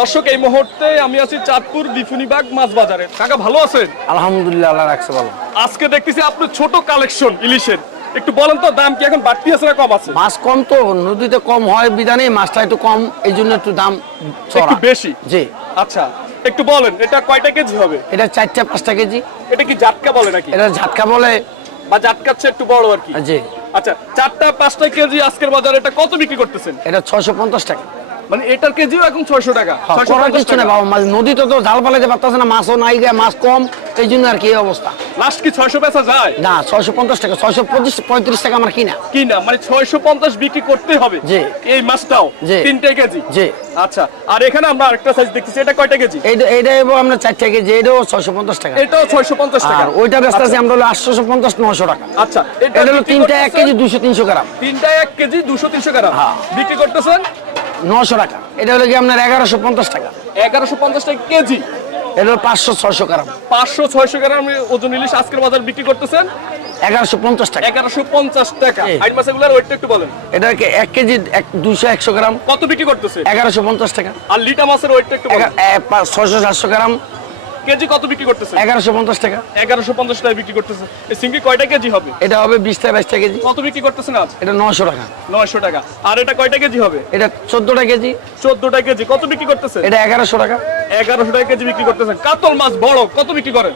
দর্শক এই মুহূর্তে আমি আছি চাঁদপুর বিফুনিবাগ মাছ বাজারে কাকা ভালো আছেন? আলহামদুলিল্লাহ আল্লাহ রাখছে ভালো। আজকে দেখতেছি আপনার ছোট কালেকশন ইলিশের। একটু বলেন তো দাম কি এখন বাড়তি আছে না কম আছে? মাছ কম তো নদীতে কম হয় বিধানে মাছটা একটু কম এই জন্য একটু দাম একটু বেশি? জি। আচ্ছা একটু বলেন এটা কয়টা কেজি হবে? এটা চারটা পাঁচটা কেজি। এটা কি জাটকা বলে নাকি? এটা ঝাটকা বলে। বা জাটকাচ্ছে একটু বড় আর কি? জি। আচ্ছা চারটা পাঁচটা কেজি আজকের বাজারে এটা কত বিক্রি করতেছেন? এটা ছয়শো পঞ্চাশ টাকা। মানে এটার কেজিও এখন ছয়শো টাকা। হ্যাঁ, 650 করার কিছু না বাবা মাছ নদীতে তো জাল পালাতে পারতেছে না মাছও নাই গে মাছ কম এই জন্য আর কি অবস্থা। লাস্ট কি ছয়শো পেঁচা যায়? না ছয়শো পঞ্চাশ টাকা ছয়শো পঁচিশ পঁয়ত্রিশ টাকা আমার কিনা। কি না মানে ছয়শো পঞ্চাশ বিক্রি করতে হবে। জি। এই মাছটাও জি। তিনটে কেজি? জি। আচ্ছা আর এখানে আমরা আরেকটা সাইজ দেখতেছি এটা কয়টা কেজি? এইটা এইটা এবো আমরা চারটা কেজি এটাও ছয়শো পঞ্চাশ টাকা। এটাও ছয়শো পঞ্চাশ টাকা। আর ওইটা ব্যস্ত আছে আমরা হলো আটশোশো পঞ্চাশ নশো টাকা। আচ্ছা এটা হলো তিনটা এক কেজি দুশো তিনশো গ্রাম। তিনটা এক কেজি দুশো তিনশো গ্রাম। হ্যাঁ। বিক্রি করতেছেন নশো টাকা। এটা হলো কি আপনার এগারোশো পঞ্চাশ টাকা। এগারোশো পঞ্চাশ টাকা কেজি? এটা হলো পাঁচশো ছয়শো গ্রাম। পাঁচশো ছয়শো গ্রাম ওজন ইলিশ আজকের বাজার বিক্রি করতেছেন? এগারোশো পঞ্চাশ টাকা। এগারোশো পঞ্চাশ টাকা। আইন মাছগুলোর ওয়েটটা একটু বলেন। এটা এক কেজি দুশো একশো গ্রাম? কত বিক্রি করতেছে? এগারোশো পঞ্চাশ টাকা। আর লিটা মাছের ওয়েটটা একটু ছয়শো সাতশো গ্রাম। কেজি কত বিক্রি করতেছে? এগারোশো পঞ্চাশ টাকা। এগারোশো পঞ্চাশ টাকা বিক্রি করতেছে। এই সিঙ্গি কয়টা কেজি হবে? এটা হবে বিশটা বাইশটা কেজি। কত বিক্রি করতেছেন আজ? এটা নশো টাকা। নয়শো টাকা। আর এটা কয়টা কেজি হবে? এটা চোদ্দটা কেজি। চোদ্দটা কেজি। কত বিক্রি করতেছে এটা এগারোশো টাকা। এগারোশো টাকা কেজি বিক্রি করতেছেন। কাতল মাছ বড় কত বিক্রি করেন?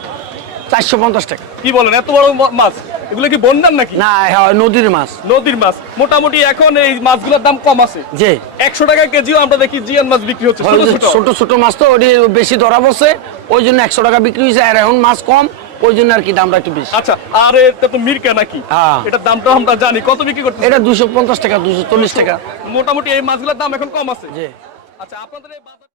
চারশো পঞ্চাশ টাকা। কি বলেন এত বড় মাছ? এগুলো কি বন্যার নাকি? না হ্যাঁ নদীর মাছ। নদীর মাছ। মোটামুটি এখন এই মাছগুলোর দাম কম আছে। যে একশো টাকা কেজিও আমরা দেখি জিয়ান মাছ বিক্রি হচ্ছে ছোট ছোট। মাছ তো ওটি বেশি ধরা বসে ওই জন্য একশো টাকা বিক্রি হয়েছে আর এখন মাছ কম ওই জন্য আর কি দামটা একটু বেশি। আচ্ছা আর এটা তো মিরকা নাকি? হ্যাঁ। এটার দামটা আমরা জানি। কত বিক্রি করতে এটা দুশো পঞ্চাশ টাকা দুশো চল্লিশ টাকা। মোটামুটি এই মাছগুলোর দাম এখন কম আছে। যে আচ্ছা আপনাদের